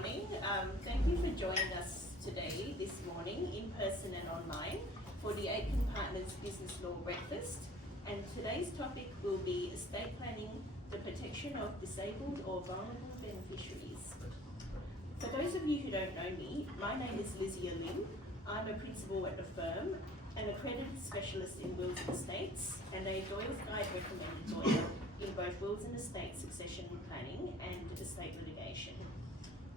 morning. Thank you for joining us today, this morning, in person and online, for the Aitken Partners Business Law Breakfast. And today's topic will be estate planning, the protection of disabled or vulnerable beneficiaries. For those of you who don't know me, my name is Lizzie Lim. I'm a principal at the firm, an accredited specialist in wills and estates, and a Doyle's Guide recommended lawyer in both wills and estate succession planning and estate litigation.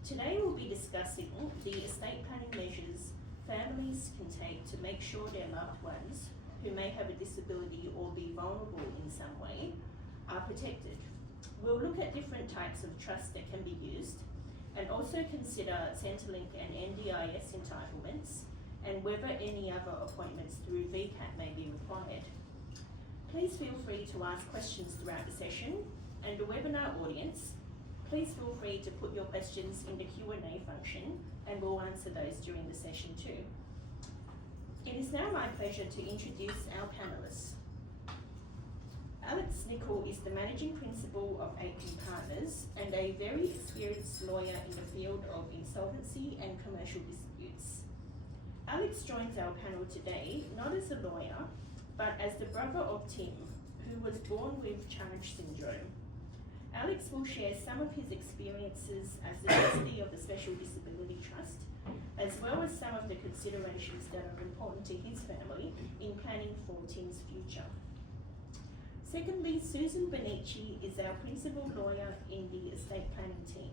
Today we'll be discussing the estate planning measures families can take to make sure their loved ones who may have a disability or be vulnerable in some way are protected. We'll look at different types of trusts that can be used and also consider Centrelink and NDIS entitlements and whether any other appointments through VCAT may be required. Please feel free to ask questions throughout the session, and the webinar audience, please feel free to put your questions in the Q&A function and we'll answer those during the session too. It is now my pleasure to introduce our panellists. Alex Nicol is the Managing Principal of Aitken Partners and a very experienced lawyer in the field of insolvency and commercial disputes. Alex joins our panel today not as a lawyer, but as the brother of Tim, who was born with Challenge syndrome. Alex will share some of his experiences as the trustee of the Special Disability Trust, as well as some of the considerations that are important to his family in planning for Tim's future. Secondly, Susan Benici is our principal lawyer in the estate planning team.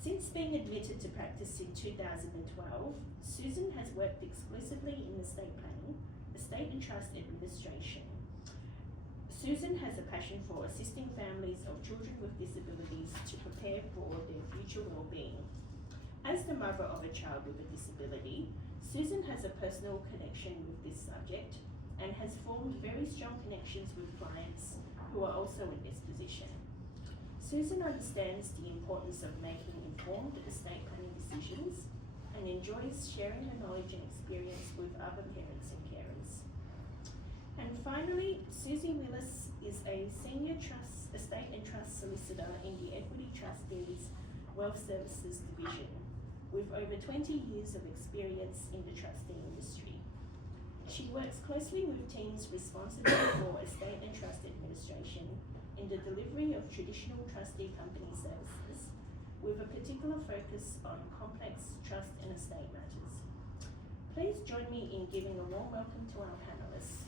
Since being admitted to practice in 2012, Susan has worked exclusively in estate planning, estate and trust administration. Susan has a passion for assisting families of children with disabilities to prepare for their future well-being. As the mother of a child with a disability, Susan has a personal connection with this subject and has formed very strong connections with clients who are also in this position. Susan understands the importance of making informed estate planning decisions and enjoys sharing her knowledge and experience with other parents and carers. And finally, Susie Willis is a senior estate and trust solicitor in the Equity Trustees Wealth Services Division, with over 20 years of experience in the trustee industry. She works closely with teams responsible for estate and trust administration in the delivery of traditional trustee company services, with a particular focus on complex trust and estate matters. Please join me in giving a warm welcome to our panellists.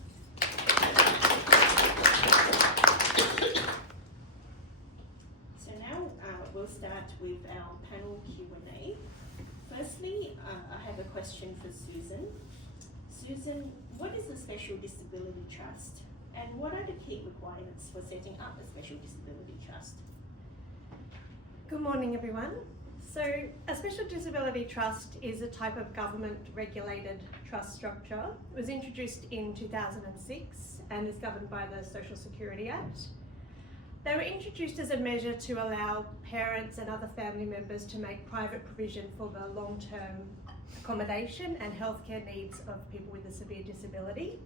So now we'll start with our panel Q&A. Firstly, I have a question for Susan. Susan, what is a Special Disability Trust and what are the key requirements for setting up a Special Disability Trust? Good morning, everyone. So a Special Disability Trust is a type of government-regulated trust structure. It was introduced in 2006 and is governed by the Social Security Act. They were introduced as a measure to allow parents and other family members to make private provision for the long-term accommodation and healthcare needs of people with a severe disability,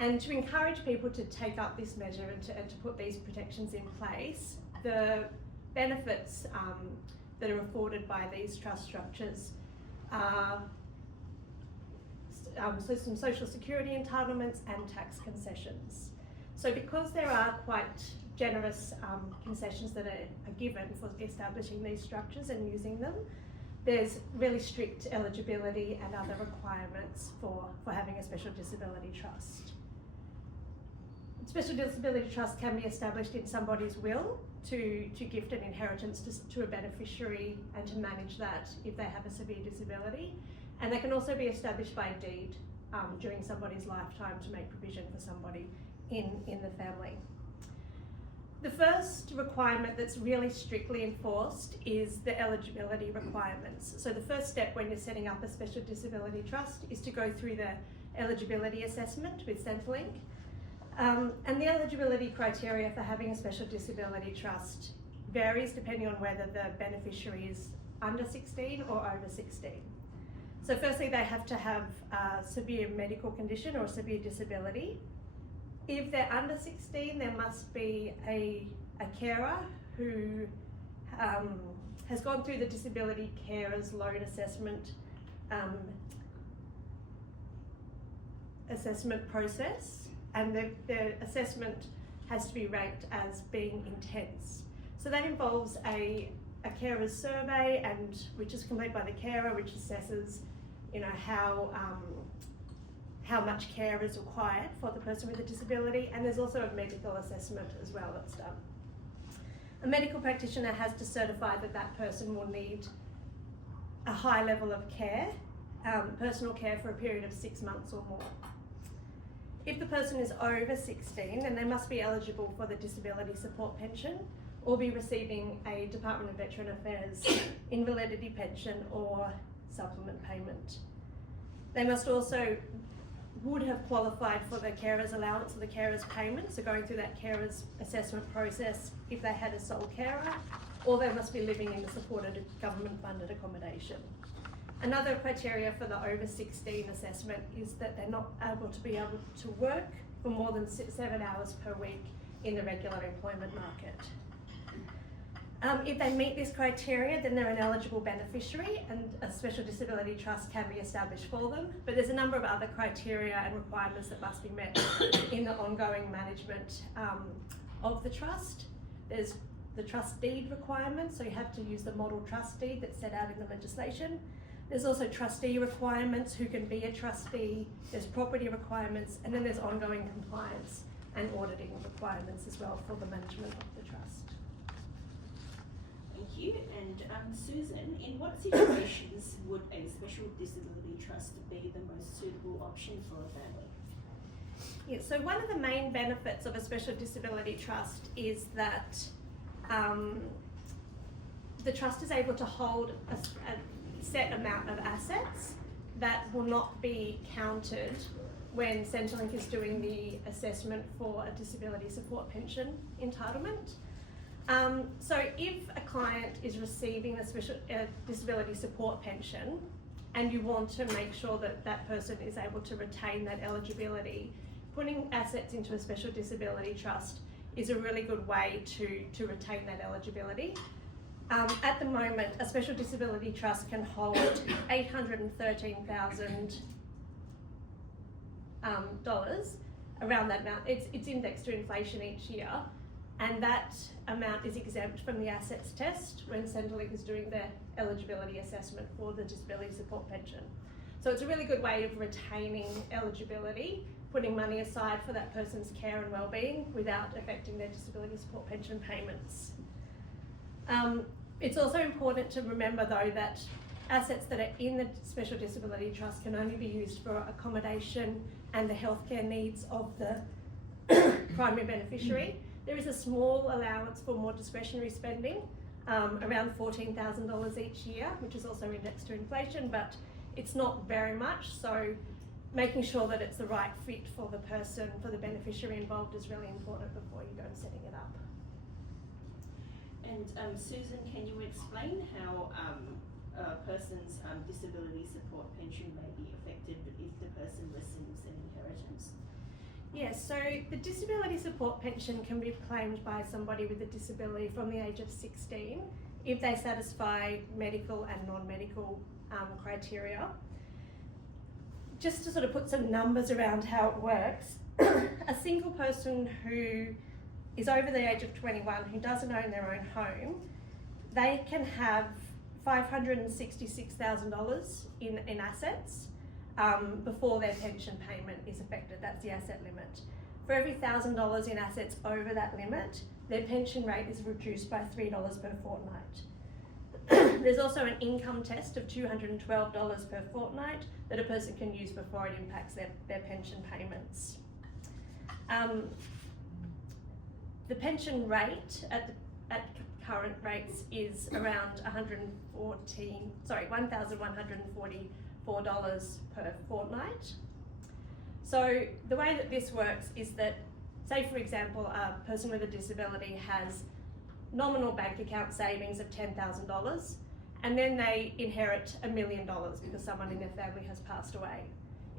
and to encourage people to take up this measure and to put these protections in place. The benefits that are afforded by these trust structures are so some social security entitlements and tax concessions. So because there are quite generous concessions that are given for establishing these structures and using them, there's really strict eligibility and other requirements for having a Special Disability Trust. Special Disability Trust can be established in somebody's will to gift an inheritance to a beneficiary and to manage that if they have a severe disability. And they can also be established by deed during somebody's lifetime to make provision for somebody in the family. The first requirement that's really strictly enforced is the eligibility requirements. So the first step when you're setting up a Special Disability Trust is to go through the eligibility assessment with Centrelink. And the eligibility criteria for having a Special Disability Trust varies depending on whether the beneficiary is under 16 or over 16. So firstly, they have to have a severe medical condition or a severe disability. If they're under 16, there must be a carer who has gone through the disability carers load assessment process, and the assessment has to be ranked as being intense. So that involves a carer's survey, and which is completed by the carer, which assesses, how much care is required for the person with a disability, and there's also a medical assessment as well that's done. A medical practitioner has to certify that that person will need a high level of care, personal care, for a period of 6 months or more. If the person is over 16, then they must be eligible for the disability support pension or be receiving a Department of Veteran Affairs invalidity pension or supplement payment. They must also would have qualified for the carer's allowance or the carer's payment, so going through that carer's assessment process if they had a sole carer, or they must be living in a supported government-funded accommodation. Another criteria for the over 16 assessment is that they're not able to work for more than 7 hours per week in the regular employment market. If they meet this criteria, then they're an eligible beneficiary, and a special disability trust can be established for them. But there's a number of other criteria and requirements that must be met in the ongoing management of the trust. There's the trust deed requirements, so you have to use the model trust deed that's set out in the legislation. There's also trustee requirements, who can be a trustee. There's property requirements, and then there's ongoing compliance and auditing requirements as well for the management of the trust. Thank you. And Susan, in what situations would a special disability trust be the most suitable option for a family? Yeah, so one of the main benefits of a special disability trust is that the trust is able to hold a set amount of assets that will not be counted when Centrelink is doing the assessment for a disability support pension entitlement. So if a client is receiving a disability support pension and you want to make sure that that person is able to retain that eligibility, putting assets into a special disability trust is a really good way to retain that eligibility. At the moment, a special disability trust can hold $813,000 around that amount. It's indexed to inflation each year, and that amount is exempt from the assets test when Centrelink is doing their eligibility assessment for the disability support pension. So it's a really good way of retaining eligibility, putting money aside for that person's care and wellbeing without affecting their disability support pension payments. It's also important to remember, though, that assets that are in the special disability trust can only be used for accommodation and the healthcare needs of the primary beneficiary. There is a small allowance for more discretionary spending, around $14,000 each year, which is also indexed to inflation, but it's not very much. So making sure that it's the right fit for the person, for the beneficiary involved, is really important before you go and setting it up. And Susan, can you explain how a person's disability support pension may be affected if the person receives an inheritance? Yes, so the disability support pension can be claimed by somebody with a disability from the age of 16 if they satisfy medical and non-medical criteria. Just to sort of put some numbers around how it works, a single person who is over the age of 21 who doesn't own their own home, they can have $566,000 in assets before their pension payment is affected. That's the asset limit. For every $1,000 in assets over that limit, their pension rate is reduced by $3 per fortnight. There's also an income test of $212 per fortnight that a person can use before it impacts their pension payments. The pension rate at current rates is around $1,144 per fortnight. So the way that this works is that, say for example, a person with a disability has nominal bank account savings of $10,000, and then they inherit $1 million because someone in their family has passed away.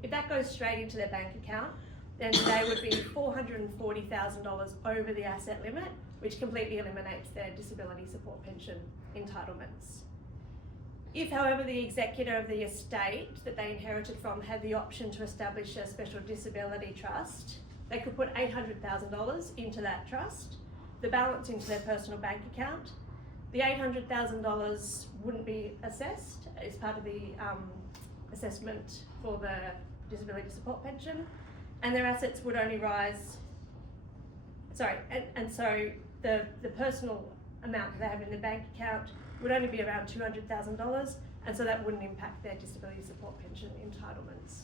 If that goes straight into their bank account, then they would be $440,000 over the asset limit, which completely eliminates their disability support pension entitlements. If, however, the executor of the estate that they inherited from had the option to establish a special disability trust, they could put $800,000 into that trust, the balance into their personal bank account. The $800,000 wouldn't be assessed as part of the assessment for the disability support pension, and their assets would only rise, so the personal amount that they have in the bank account would only be around $200,000, and so that wouldn't impact their disability support pension entitlements.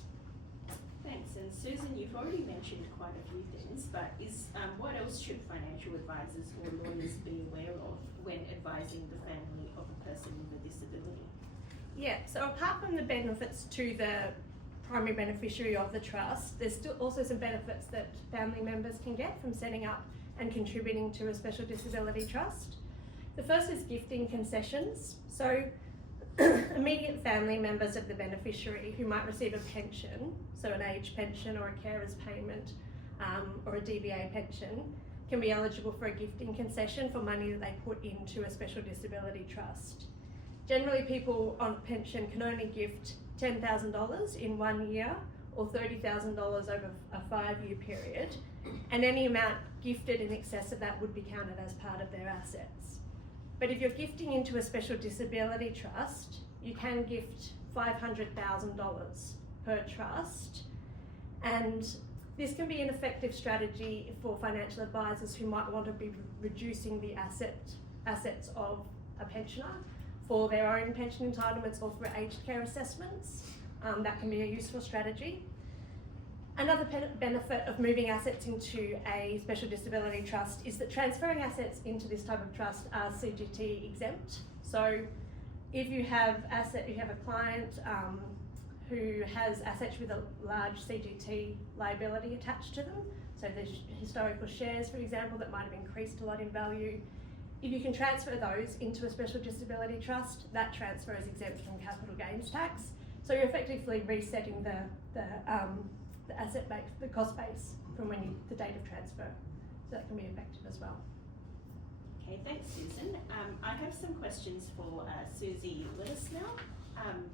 Thanks. And Susan, you've already mentioned quite a few things, but what else should financial advisors or lawyers be aware of when advising the family of a person with a disability? Yeah, so apart from the benefits to the primary beneficiary of the trust, there's still also some benefits that family members can get from setting up and contributing to a special disability trust. The first is gifting concessions. So immediate family members of the beneficiary who might receive a pension, so an age pension or a carer's payment or a DBA pension, can be eligible for a gifting concession for money that they put into a special disability trust. Generally, people on pension can only gift $10,000 in 1 year or $30,000 over a 5-year period, and any amount gifted in excess of that would be counted as part of their assets. But if you're gifting into a special disability trust, you can gift $500,000 per trust, and this can be an effective strategy for financial advisors who might want to be reducing the assets of a pensioner for their own pension entitlements or for aged care assessments. That can be a useful strategy. Another benefit of moving assets into a special disability trust is that transferring assets into this type of trust are CGT exempt. So if you have a client who has assets with a large CGT liability attached to them, so there's historical shares, for example, that might have increased a lot in value, if you can transfer those into a special disability trust, that transfer is exempt from capital gains tax. So you're effectively resetting the asset base, the cost base from the date of transfer. So that can be effective as well. Okay, thanks, Susan. I have some questions for Susie Lewis now.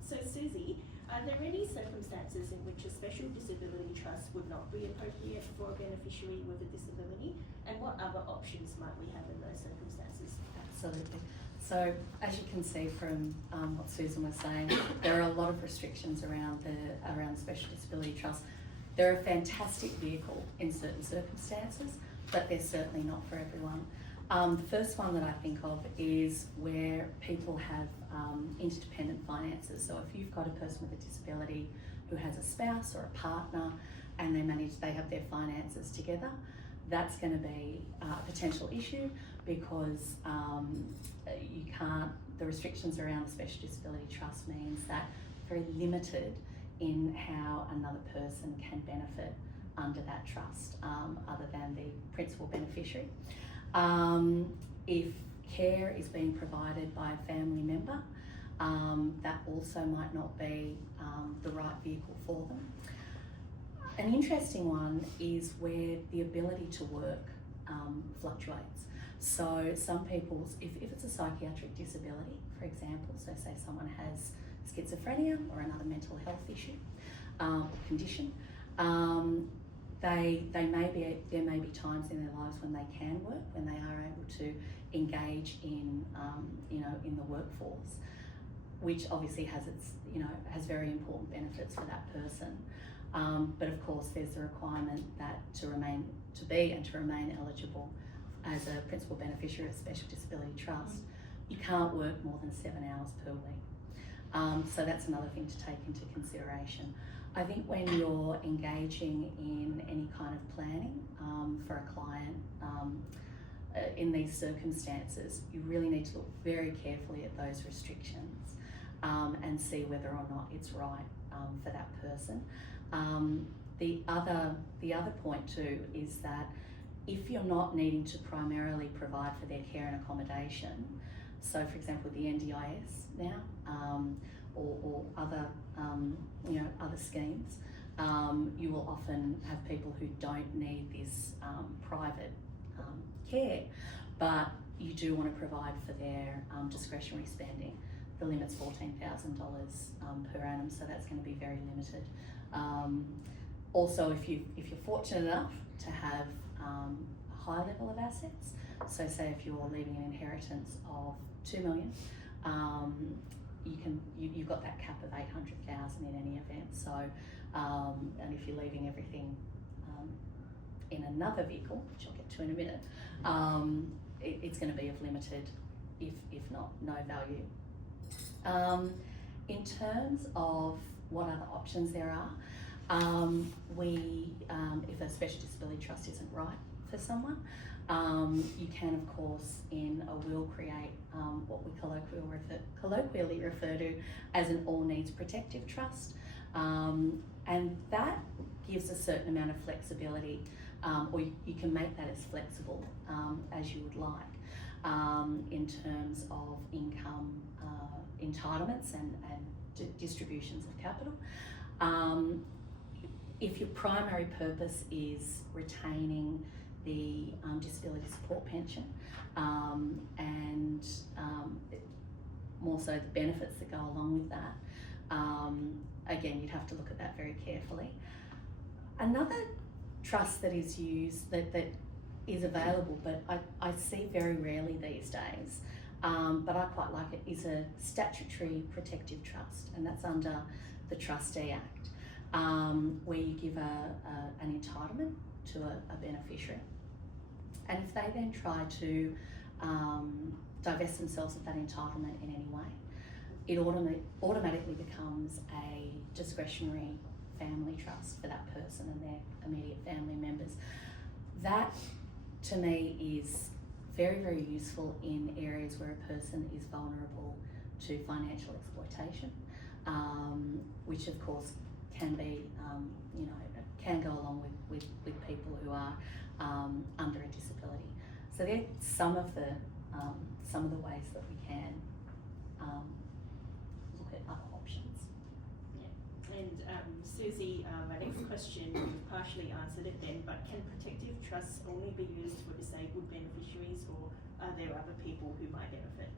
So Susie, are there any circumstances in which a special disability trust would not be appropriate for a beneficiary with a disability? And what other options might we have in those circumstances? Absolutely. So as you can see from what Susan was saying, there are a lot of restrictions around the special disability trust. They're a fantastic vehicle in certain circumstances, but they're certainly not for everyone. The first one that I think of is where people have interdependent finances. So if you've got a person with a disability who has a spouse or a partner and they have their finances together, that's going to be a potential issue because the restrictions around the special disability trust means that very limited in how another person can benefit under that trust other than the principal beneficiary. If care is being provided by a family member, that also might not be the right vehicle for them. An interesting one is where the ability to work fluctuates. So some people's, if it's a psychiatric disability, for example, so say someone has schizophrenia or another mental health issue or condition, there may be times in their lives when they can work, when they are able to engage in in the workforce, which obviously has very important benefits for that person. But of course, there's a requirement that to remain eligible as a principal beneficiary of a special disability trust, you can't work more than 7 hours per week. So that's another thing to take into consideration. I think when you're engaging in any kind of planning for a client in these circumstances, you really need to look very carefully at those restrictions and see whether or not it's right for that person. The other point too is that if you're not needing to primarily provide for their care and accommodation, so for example the NDIS now or other other schemes, You will often have people who don't need this private care, but you do want to provide for their discretionary spending. The limit's $14,000 per annum, so that's going to be very limited. Also, if you're fortunate enough to have a high level of assets, so say if you're leaving an inheritance of $2 million, you've got that cap of $800,000 in any event. So, and if you're leaving everything in another vehicle, which I'll get to in a minute, it's going to be of limited, if not no value. In terms of what other options there are, if a special disability trust isn't right for someone, you can of course in a will create what we colloquially refer to as an all needs protective trust, and that gives a certain amount of flexibility, or you can make that as flexible as you would like, in terms of income entitlements and distributions of capital. If your primary purpose is retaining the disability support pension, and more so the benefits that go along with that, again, you'd have to look at that very carefully. Another trust that is used, that is available, but I see very rarely these days, but I quite like it, is a statutory protective trust, and that's under the Trustee Act, where you give an entitlement to a beneficiary, and if they then try to divest themselves of that entitlement in any way, it automatically becomes a discretionary family trust for that person and their immediate family members. That, to me, is very, very useful in areas where a person is vulnerable to financial exploitation, which of course can be, can go along with people who are under a disability. So they're some of the ways that we can look at other options. Yeah. And Susie, my next question, you partially answered it then, but can protective trusts only be used for disabled beneficiaries, or are there other people who might benefit?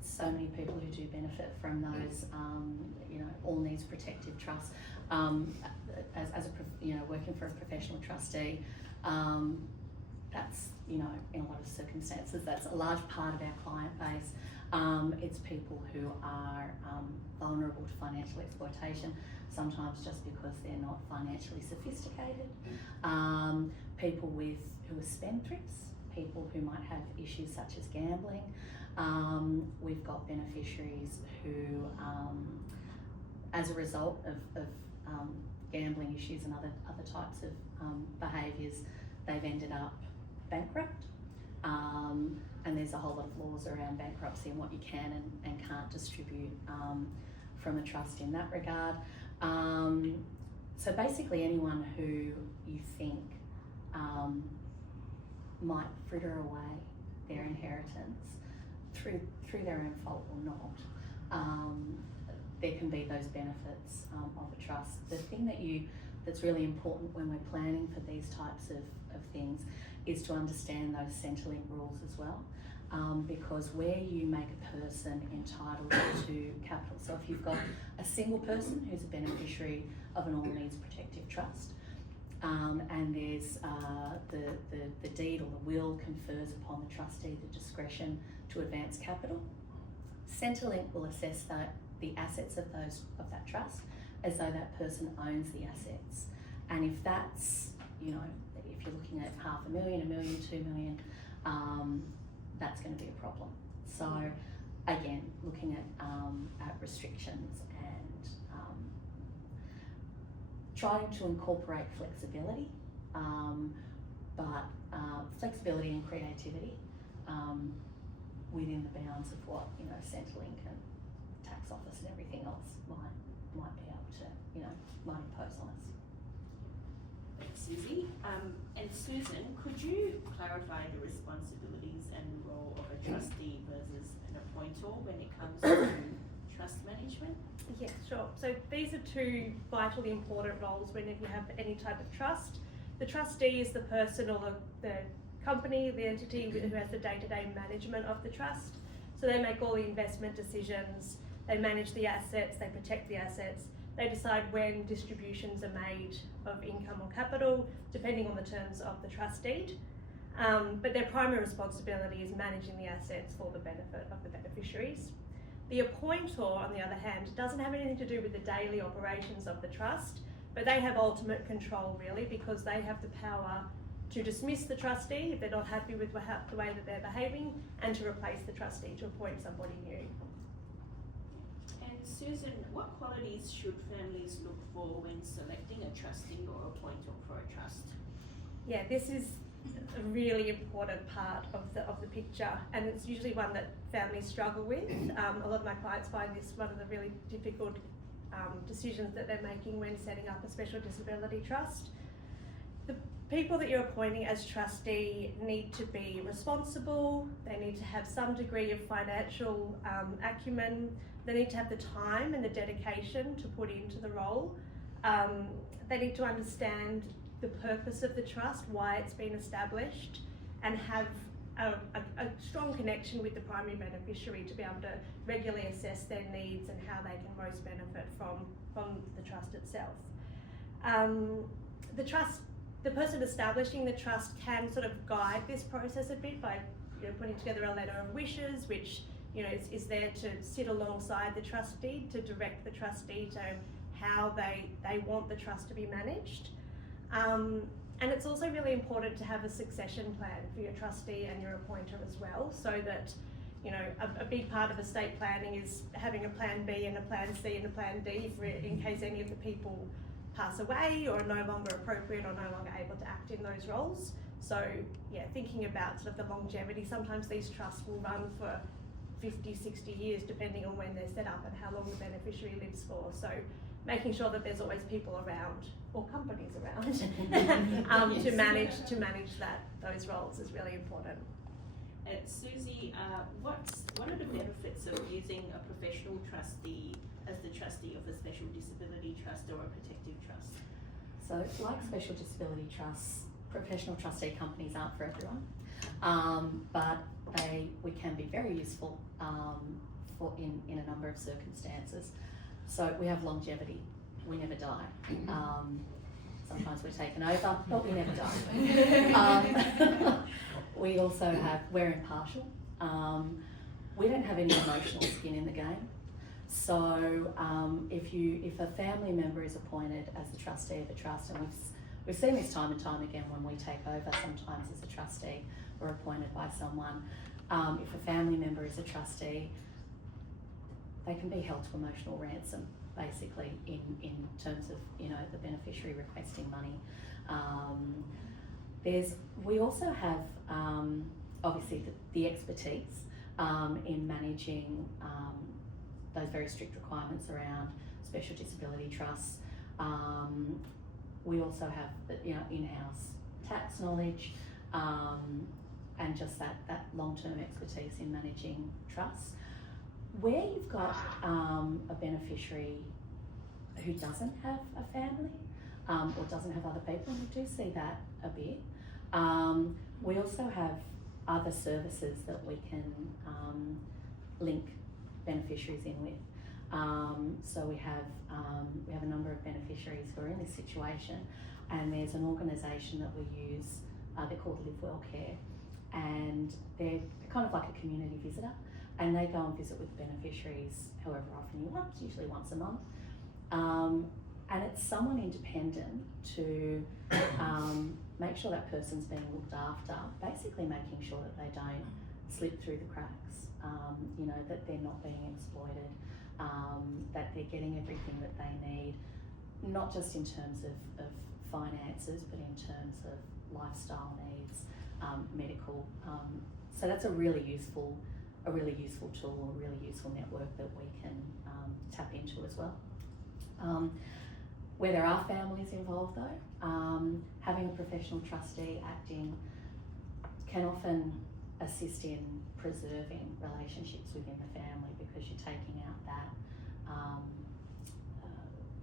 So many people who do benefit from those, all needs protective trusts. Working for a professional trustee, that's, in a lot of circumstances, that's a large part of our client base. It's people who are vulnerable to financial exploitation, sometimes just because they're not financially sophisticated. People who are spendthrifts, people who might have issues such as gambling. We've got beneficiaries who, as a result of gambling issues and other types of behaviours, they've ended up bankrupt. And there's a whole lot of laws around bankruptcy and what you can and can't distribute from a trust in that regard. So basically anyone who you think might fritter away their inheritance through their own fault or not, there can be those benefits of a trust. The thing that's really important when we're planning for these types of things is to understand those Centrelink rules as well, because where you make a person entitled to capital, so if you've got a single person who's a beneficiary of an all needs protective trust, and there's the deed or the will confers upon the trustee the discretion to advance capital, Centrelink will assess the assets of that trust as though that person owns the assets. And if that's, if you're looking at $500,000, $1 million, $2 million, that's going to be a problem. So again, looking at restrictions and trying to incorporate flexibility, but flexibility and creativity within the bounds of what Centrelink and tax office and everything else might be able to, might impose on us. Thanks, Susie. And Susan, could you clarify the responsibilities and role of a trustee versus an appointor when it comes to trust management? Yeah, sure. So these are two vitally important roles whenever you have any type of trust. The trustee is the person or the company, the entity who has the day-to-day management of the trust. So they make all the investment decisions, they manage the assets, they protect the assets, they decide when distributions are made of income or capital, depending on the terms of the trust deed. But their primary responsibility is managing the assets for the benefit of the beneficiaries. The appointer, on the other hand, doesn't have anything to do with the daily operations of the trust, but they have ultimate control really, because they have the power to dismiss the trustee if they're not happy with the way that they're behaving, and to replace the trustee, to appoint somebody new. And Susan, what qualities should families look for when selecting a trustee or appointer for a trust? Yeah, this is a really important part of the picture, and it's usually one that families struggle with. A lot of my clients find this one of the really difficult decisions that they're making when setting up a special disability trust. The people that you're appointing as trustee need to be responsible, they need to have some degree of financial acumen, they need to have the time and the dedication to put into the role. They need to understand the purpose of the trust, why it's been established, and have a strong connection with the primary beneficiary to be able to regularly assess their needs and how they can most benefit from the trust itself. The person establishing the trust can sort of guide this process a bit by putting together a letter of wishes, which is there to sit alongside the trustee to direct the trustee to how they want the trust to be managed. And it's also really important to have a succession plan for your trustee and your appointer as well, so that a big part of estate planning is having a plan B and a plan C and a plan D for in case any of the people pass away or are no longer appropriate or no longer able to act in those roles. So yeah, thinking about sort of the longevity, sometimes these trusts will run for 50, 60 years depending on when they're set up and how long the beneficiary lives for. So making sure that there's always people around, or companies around, to manage those roles is really important. Susie, what are the benefits of using a professional trustee as the trustee of a special disability trust or a protective trust? So, like special disability trusts, professional trustee companies aren't for everyone, but we can be very useful in a number of circumstances. So we have longevity, we never die. Sometimes we're taken over, but we never die. We also we're impartial. We don't have any emotional skin in the game. So if a family member is appointed as the trustee of a trust, and we've seen this time and time again when we take over, sometimes as a trustee or appointed by someone, if a family member is a trustee, they can be held to emotional ransom, basically, in terms of the beneficiary requesting money. We also have obviously the expertise in managing those very strict requirements around special disability trusts. We also have in-house tax knowledge and just that long-term expertise in managing trusts. Where you've got a beneficiary who doesn't have a family or doesn't have other people, and we do see that a bit, we also have other services that we can link beneficiaries in with. So we have a number of beneficiaries who are in this situation, and there's an organisation that we use, they're called Live Well Care, and they're kind of like a community visitor, and they go and visit with beneficiaries however often you want, usually once a month. And it's someone independent to make sure that person's being looked after, basically making sure that they don't slip through the cracks, that they're not being exploited, that they're getting everything that they need, not just in terms of finances, but in terms of lifestyle needs, medical. So that's a really useful tool, a really useful network that we can tap into as well. Where there are families involved though, having a professional trustee acting can often assist in preserving relationships within the family, because you're taking out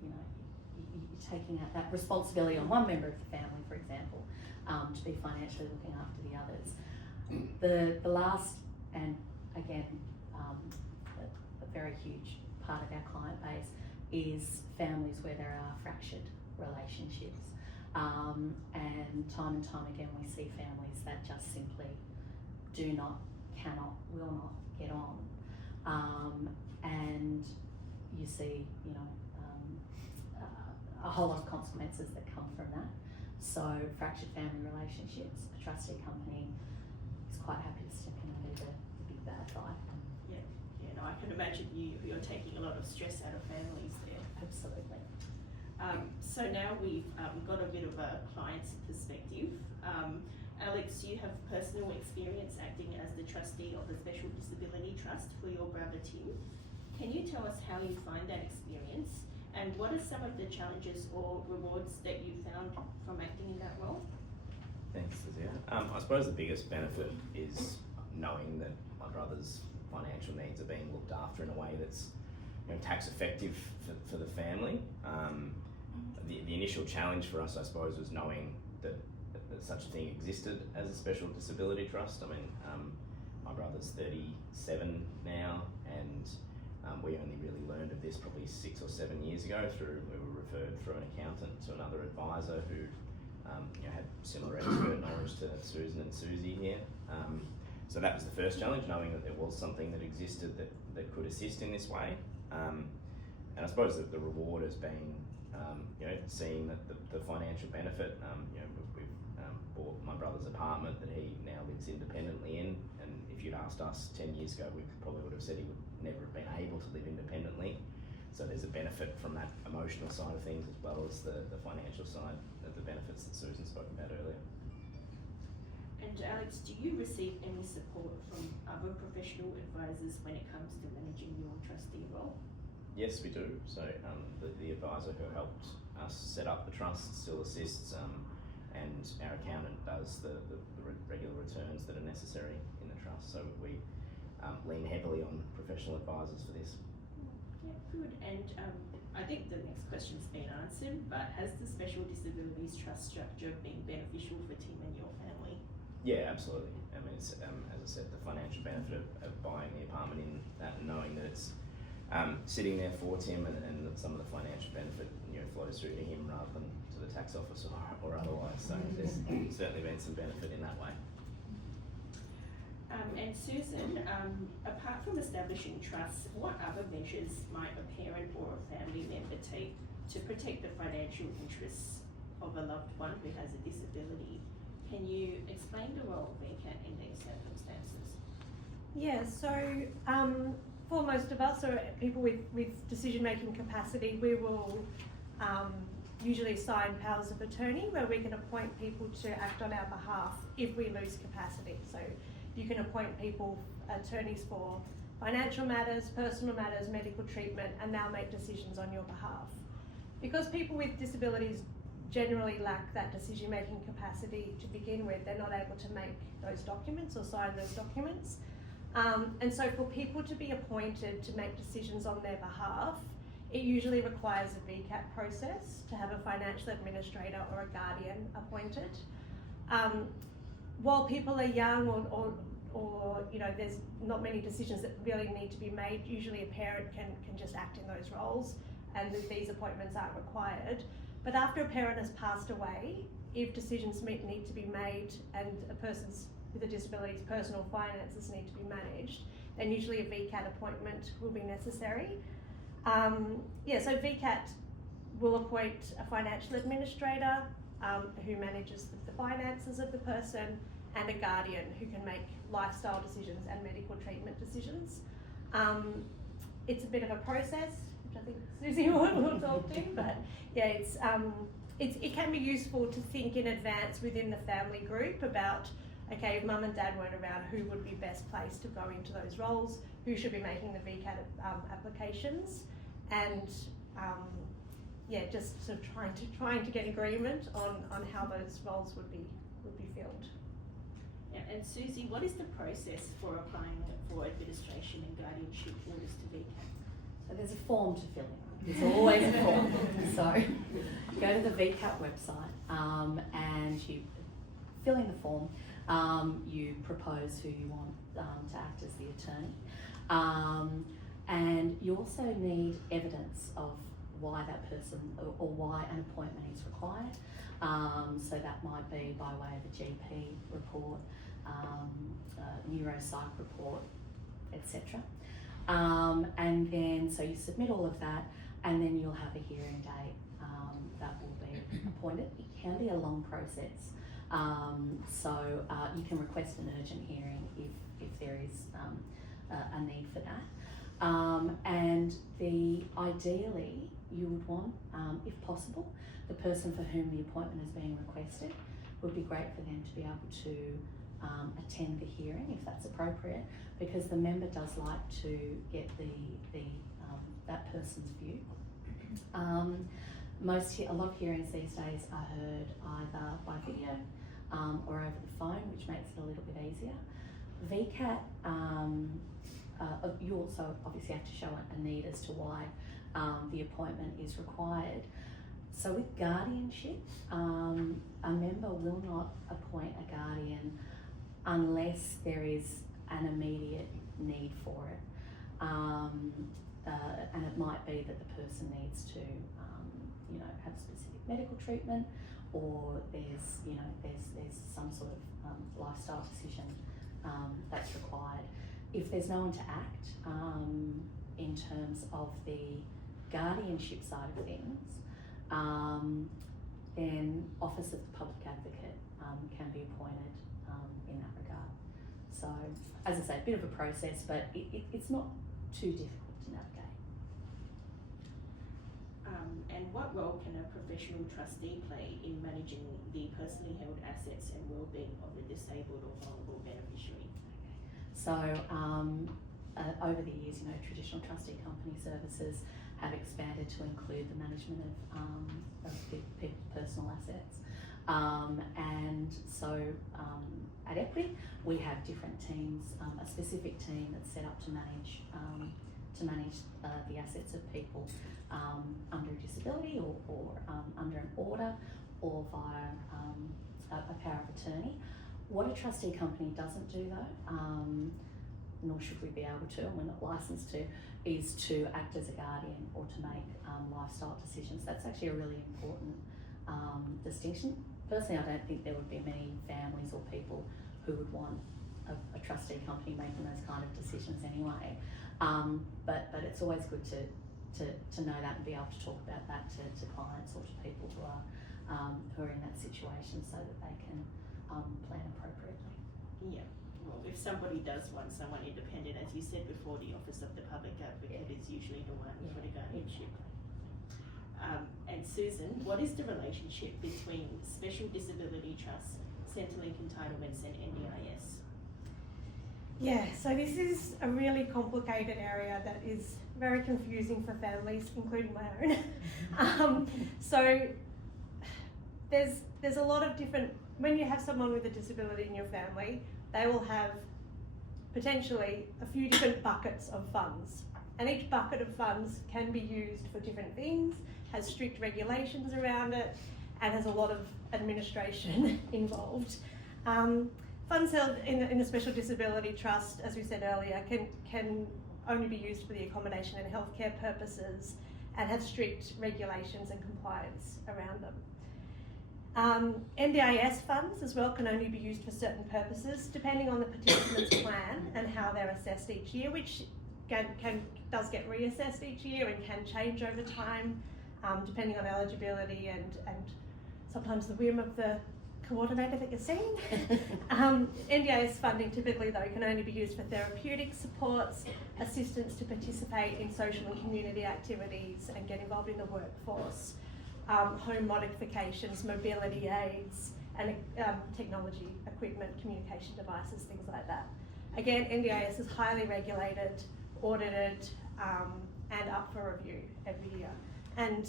you're taking out that responsibility on one member of the family, for example, to be financially looking after the others. The last, and again, a very huge part of our client base is families where there are fractured relationships. And time again we see families that just simply do not, cannot, will not get on. And you see, a whole lot of consequences that come from that. So fractured family relationships, a trustee company is quite happy to step in and be the big bad guy. Yeah, no, I can imagine you're taking a lot of stress out of families there. Absolutely. So now we've got a bit of a client's perspective. Alex, you have personal experience acting as the trustee of the Special Disability Trust for your brother Tim. Can you tell us how you find that experience, and what are some of the challenges or rewards that you found from acting in that role? Thanks, Lizzie. I suppose the biggest benefit is knowing that my brother's financial needs are being looked after in a way that's tax effective for the family. The initial challenge for us, I suppose, was knowing that such a thing existed as a special disability trust. I mean, my brother's 37 now, and we only really learned of this probably 6 or 7 years ago we were referred through an accountant to another advisor who had similar expert knowledge to Susan and Susie here. So that was the first challenge, knowing that there was something that existed that could assist in this way. And I suppose that the reward has been seeing that the financial benefit. We've bought my brother's apartment that he now lives independently in, and if you'd asked us 10 years ago, we probably would have said he would never have been able to live independently. So there's a benefit from that emotional side of things, as well as the financial side of the benefits that Susan spoke about earlier. And Alex, do you receive any support from other professional advisors when it comes to managing your trustee role? Yes, we do. So the advisor who helped us set up the trust still assists, and our accountant does the regular returns that are necessary in the trust. So we lean heavily on professional advisors for this. Yeah, good. And I think the next question's been answered, but has the Special Disabilities Trust structure been beneficial for Tim and your family? Yeah, absolutely. I mean, it's, as I said, the financial benefit of buying the apartment in that and knowing that it's sitting there for Tim, and that some of the financial benefit flows through to him rather than to the tax office or otherwise. So there's certainly been some benefit in that way. And Susan, apart from establishing trusts, what other measures might a parent or a family member take to protect the financial interests of a loved one who has a disability? Can you explain the role of VCAT in these circumstances? Yeah, so for most of us, or people with decision-making capacity, we will usually sign powers of attorney where we can appoint people to act on our behalf if we lose capacity. So you can appoint people, attorneys for financial matters, personal matters, medical treatment, and they'll make decisions on your behalf. Because people with disabilities generally lack that decision-making capacity to begin with, they're not able to make those documents or sign those documents. And so for people to be appointed to make decisions on their behalf, it usually requires a VCAT process to have a financial administrator or a guardian appointed. While people are young or there's not many decisions that really need to be made, usually a parent can just act in those roles, and these appointments aren't required. But after a parent has passed away, if decisions need to be made and a person's with a disability's personal finances need to be managed, then usually a VCAT appointment will be necessary. So VCAT will appoint a financial administrator who manages the finances of the person, and a guardian who can make lifestyle decisions and medical treatment decisions. It's a bit of a process, which I think Susie will talk to, but yeah, it can be useful to think in advance within the family group about, okay, if mum and dad weren't around, who would be best placed to go into those roles, who should be making the VCAT applications, and just sort of trying to get agreement on how those roles would be filled. Yeah, and Susie, what is the process for applying for administration and guardianship orders to VCAT? So there's a form to fill in. There's always a form. So go to the VCAT website and you fill in the form. You propose who you want to act as the attorney. And you also need evidence of why that person or why an appointment is required. So that might be by way of a GP report, a neuropsych report, etc. And then, so you submit all of that, and then you'll have a hearing date that will be appointed. It can be a long process. So you can request an urgent hearing if there is a need for that. And ideally, you would want, if possible, the person for whom the appointment is being requested would be great for them to be able to attend the hearing if that's appropriate, because the member does like to get that person's view. A lot of hearings these days are heard either by video or over the phone, which makes it a little bit easier. VCAT, you also obviously have to show a need as to why the appointment is required. So with guardianship, a member will not appoint a guardian unless there is an immediate need for it. And it might be that the person needs to, have specific medical treatment, or there's some sort of lifestyle decision that's required. If there's no one to act in terms of the guardianship side of things, then Office of the Public Advocate can be appointed in that regard. So, as I say, a bit of a process, but it's not too difficult to navigate. And what role can a professional trustee play in managing the personally held assets and well-being of a disabled or vulnerable beneficiary? So, over the years, traditional trustee company services have expanded to include the management of people's personal assets. And so at Equity, we have different teams, a specific team that's set up to manage the assets of people under a disability or under an order or via a power of attorney. What a trustee company doesn't do though, nor should we be able to, and we're not licensed to, is to act as a guardian or to make lifestyle decisions. That's actually a really important distinction. Personally, I don't think there would be many families or people who would want a trustee company making those kind of decisions anyway. But it's always good to know that and be able to talk about that to clients or to people who are in that situation, so that they can plan appropriately. Yeah. Well, if somebody does want someone independent, as you said before, the Office of the Public Advocate is usually the one for the guardianship. And Susan, what is the relationship between Special Disability Trust, Centrelink Entitlements and NDIS? Yeah, so this is a really complicated area that is very confusing for families, including my own. So there's a lot of different, when you have someone with a disability in your family, they will have potentially a few different buckets of funds. And each bucket of funds can be used for different things, has strict regulations around it, and has a lot of administration involved. Funds held in the Special Disability Trust, as we said earlier, can only be used for the accommodation and healthcare purposes and have strict regulations and compliance around them. NDIS funds as well can only be used for certain purposes, depending on the participant's plan and how they're assessed each year, which does get reassessed each year and can change over time, depending on eligibility and sometimes the whim of the coordinator that you're seeing. NDIS funding typically though can only be used for therapeutic supports, assistance to participate in social and community activities and get involved in the workforce, home modifications, mobility aids, and technology equipment, communication devices, things like that. Again, NDIS is highly regulated, audited, and up for review every year. And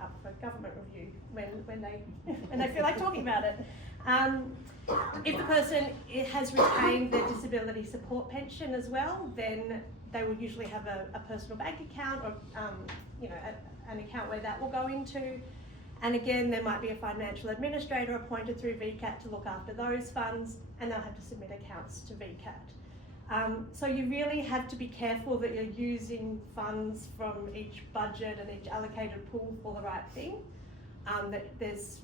up for government review when they feel like talking about it. If the person has retained their disability support pension as well, then they will usually have a personal bank account or an account where that will go into. And again, there might be a financial administrator appointed through VCAT to look after those funds, and they'll have to submit accounts to VCAT. So you really have to be careful that you're using funds from each budget and each allocated pool for the right thing. That there's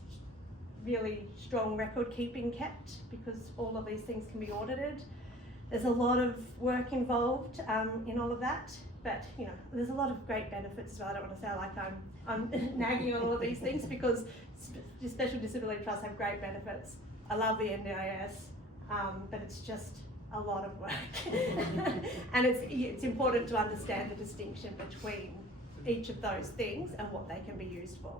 really strong record keeping kept, because all of these things can be audited. There's a lot of work involved in all of that, but there's a lot of great benefits as well. I don't want to sound like I'm nagging on all of these things, because special disability trusts have great benefits. I love the NDIS, but it's just a lot of work. And it's important to understand the distinction between each of those things and what they can be used for.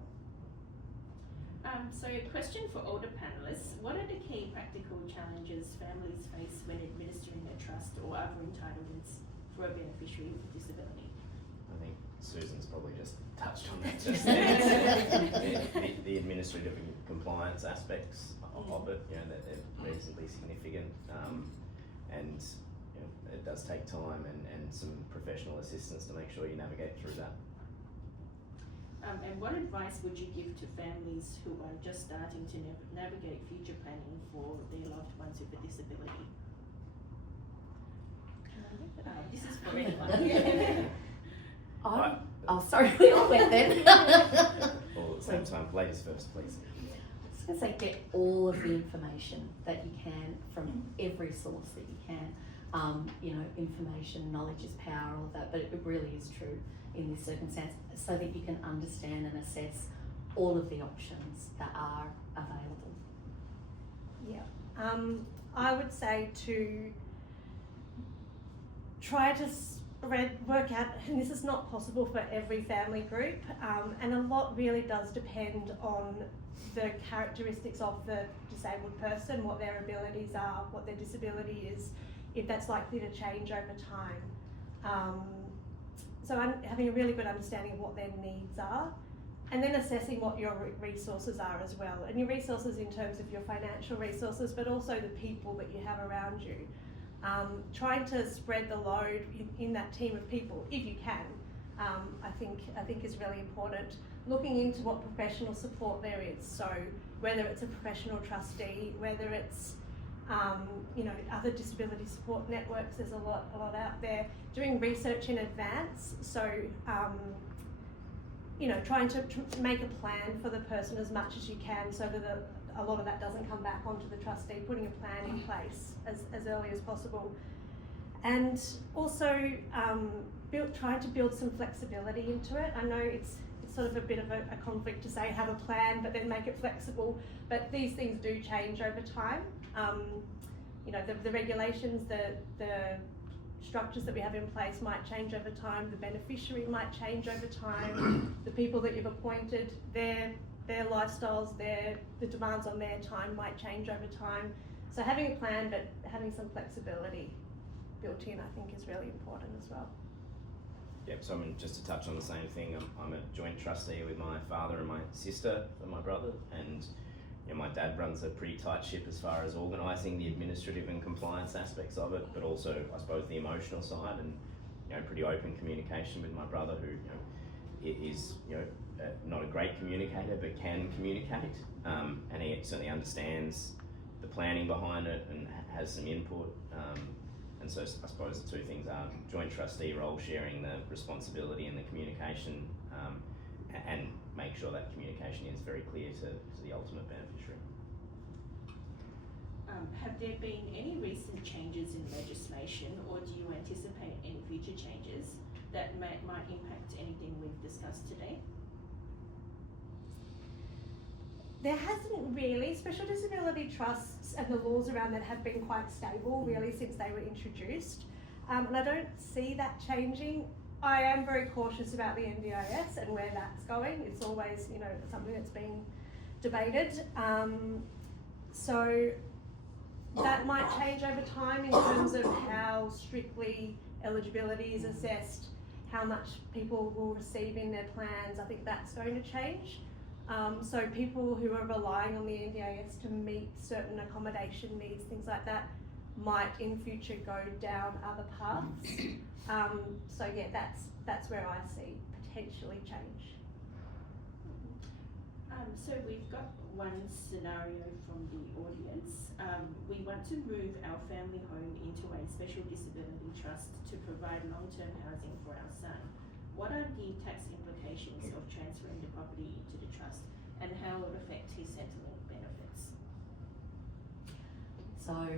So a question for older panellists: what are the key practical challenges families face when administering a trust or other entitlements for a beneficiary with disability? I think Susan's probably just touched on that just there. the administrative and compliance aspects of it, they're reasonably significant, and it does take time and some professional assistance to make sure you navigate through that. And what advice would you give to families who are just starting to navigate future planning for their loved ones with a disability? This is for anyone. Oh, sorry, we all went then. All at the same time. Ladies first, please. I was going to say, get all of the information that you can from every source that you can. Information, knowledge is power, all of that, but it really is true in this circumstance, so that you can understand and assess all of the options that are available. Yeah, I would say to try to work out, and this is not possible for every family group, and a lot really does depend on the characteristics of the disabled person, what their abilities are, what their disability is, if that's likely to change over time. So having a really good understanding of what their needs are, and then assessing what your resources are as well. And your resources in terms of your financial resources, but also the people that you have around you. Trying to spread the load in that team of people, if you can, I think is really important. Looking into what professional support there is. So whether it's a professional trustee, whether it's other disability support networks, there's a lot out there. Doing research in advance, so trying to make a plan for the person as much as you can, so that a lot of that doesn't come back onto the trustee. Putting a plan in place as early as possible, and also trying to build some flexibility into it. I know it's sort of a bit of a conflict to say have a plan but then make it flexible, but these things do change over time. The regulations, the structures that we have in place might change over time. The beneficiary might change over time. The people that you've appointed, their lifestyles, the demands on their time might change over time. So having a plan but having some flexibility built in, I think, is really important as well. Yep, so just to touch on the same thing, I'm a joint trustee with my father and my sister and my brother, and my dad runs a pretty tight ship as far as organising the administrative and compliance aspects of it, but also, I suppose, the emotional side, and pretty open communication with my brother, who is not a great communicator but can communicate, and he certainly understands the planning behind it and has some input. And so I suppose the two things are joint trustee role, sharing the responsibility and the communication, and make sure that communication is very clear to the ultimate beneficiary. Have there been any recent changes in legislation, or do you anticipate any future changes that might impact anything we've discussed today? There hasn't really. Special disability trusts and the laws around that have been quite stable really since they were introduced, and I don't see that changing. I am very cautious about the NDIS and where that's going. It's always something that's being debated, so that might change over time in terms of how strictly eligibility is assessed, how much people will receive in their plans. I think that's going to change. So people who are relying on the NDIS to meet certain accommodation needs, things like that, might in future go down other paths. So yeah, that's where I see potentially change. So we've got one scenario from the audience. We want to move our family home into a special disability trust to provide long-term housing for our son. What are the tax implications of transferring the property into the trust, and how will it affect his settlement benefits? So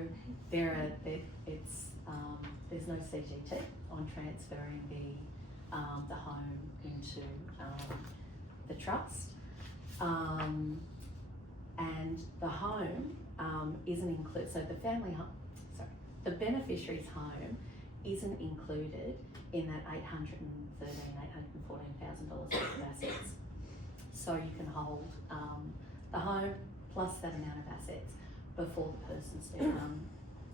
there's no CGT on transferring the home into the trust, and the home isn't included. So the the beneficiary's home isn't included in that $814,000 worth of assets. So you can hold the home plus that amount of assets before the person's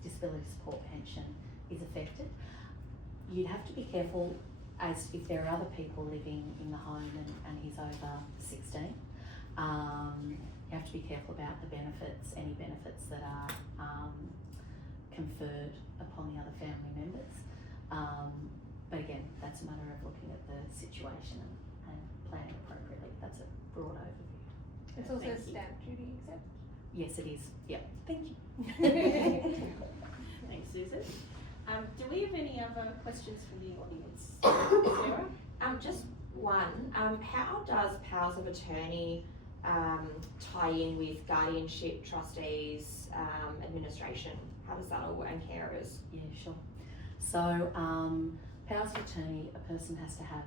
disability support pension is affected. You'd have to be careful as if there are other people living in the home and he's over 16. You have to be careful about the benefits, any benefits that are conferred upon the other family members. But again, that's a matter of looking at the situation and planning appropriately. That's a broad overview. It's also Thank you. stamp duty exempt. Yes, it is. Yep. Thank you. Thanks, Susan. Do we have any other questions from the audience? Sarah? Just one. How does powers of attorney tie in with guardianship, trustees, administration? How does that all work, and carers? Yeah, sure. So, powers of attorney, a person has to have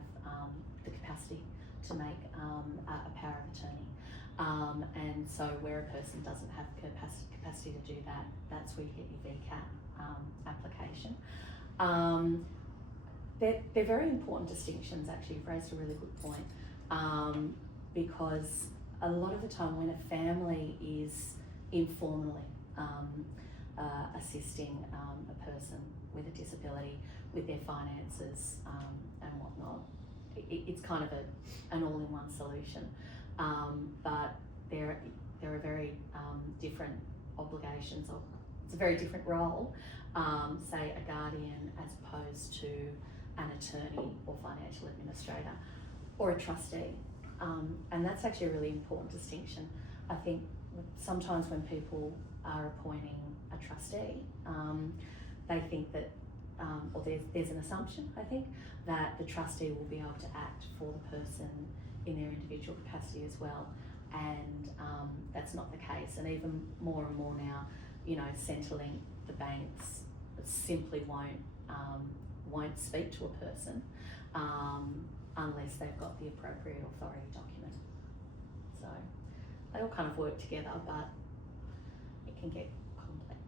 the capacity to make a power of attorney. And so where a person doesn't have capacity to do that, that's where you get your VCAT application. They're very important distinctions, actually. You've raised a really good point, because a lot of the time when a family is informally assisting a person with a disability with their finances and whatnot, it's kind of an all-in-one solution. But there are very different obligations, or it's a very different role, say a guardian as opposed to an attorney or financial administrator or a trustee. And that's actually a really important distinction. I think sometimes when people are appointing a trustee, they think that, or there's an assumption, I think, that the trustee will be able to act for the person in their individual capacity as well, and that's not the case. And even more and more now, you know, Centrelink, the banks simply won't speak to a person unless they've got the appropriate authority document. So they all kind of work together, but it can get complex.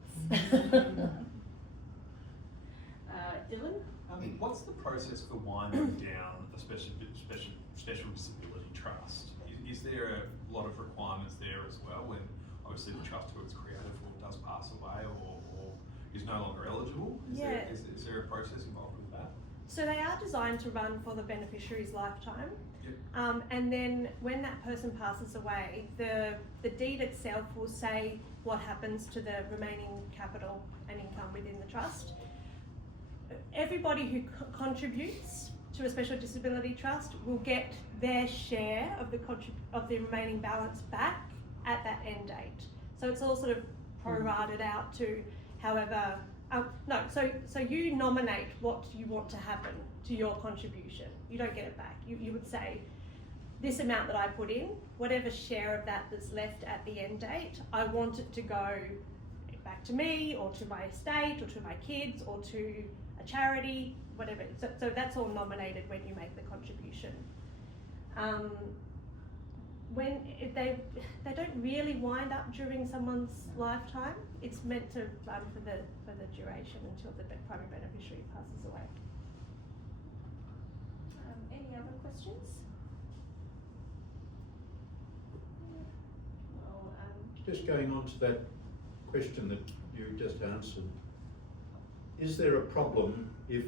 Dylan? What's the process for winding down a special disability trust? Is there a lot of requirements there as well when obviously the trust who it's created for does pass away or is no longer eligible? Is there a process involved with that? So they are designed to run for the beneficiary's lifetime. Yep. And then when that person passes away, the deed itself will say what happens to the remaining capital and income within the trust. Everybody who contributes to a special disability trust will get their share of the remaining balance back at that end date. So it's all sort of prorated out to however. So you nominate what you want to happen to your contribution. You don't get it back. You would say, this amount that I put in, whatever share of that that's left at the end date, I want it to go back to me or to my estate or to my kids or to a charity, whatever. So that's all nominated when you make the contribution. If they don't really wind up during someone's lifetime, it's meant to run for the duration until the primary beneficiary passes away. Any other questions? Well, Just going on to that question that you just answered, is there a problem if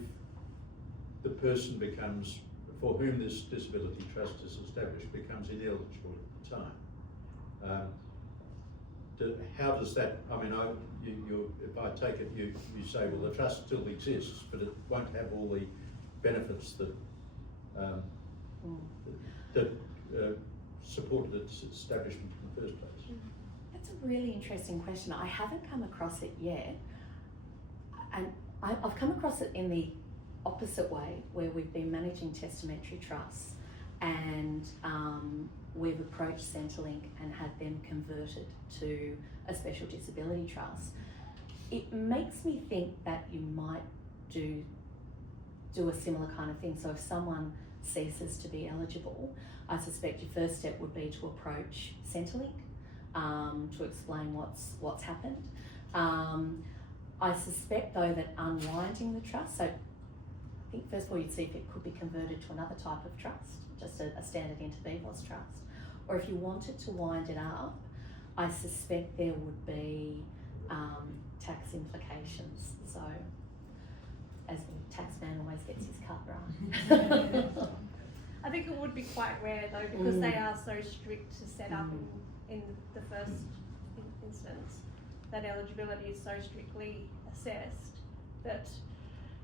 the person becomes, for whom this disability trust is established, becomes ineligible at the time. How does that, I mean, if I take it, you say, well, the trust still exists, but it won't have all the benefits that supported its establishment in the first place. That's a really interesting question. I haven't come across it yet, and I've come across it in the opposite way, where we've been managing testamentary trusts and we've approached Centrelink and had them converted to a special disability trust. It makes me think that you might do a similar kind of thing. So if someone ceases to be eligible, I suspect your first step would be to approach Centrelink to explain what's happened. I suspect though that unwinding the trust, so I think first of all you'd see if it could be converted to another type of trust, just a standard inter vivos trust, or if you wanted to wind it up, I suspect there would be tax implications. So, as the tax man always gets his cut right. I think it would be quite rare though, because they are so strict to set up in the first instance. That eligibility is so strictly assessed that,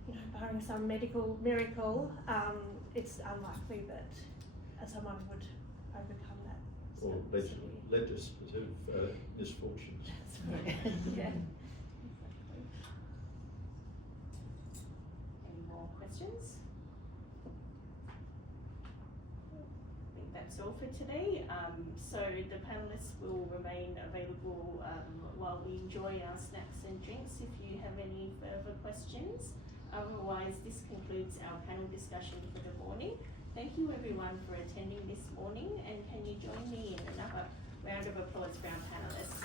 you know, barring some medical miracle, it's unlikely that someone would overcome that. Or legislative misfortunes. That's right. Yeah. Any more questions? I think that's all for today. So the panellists will remain available while we enjoy our snacks and drinks if you have any further questions. Otherwise, this concludes our panel discussion for the morning. Thank you everyone for attending this morning, and can you join me in another round of applause for our panellists?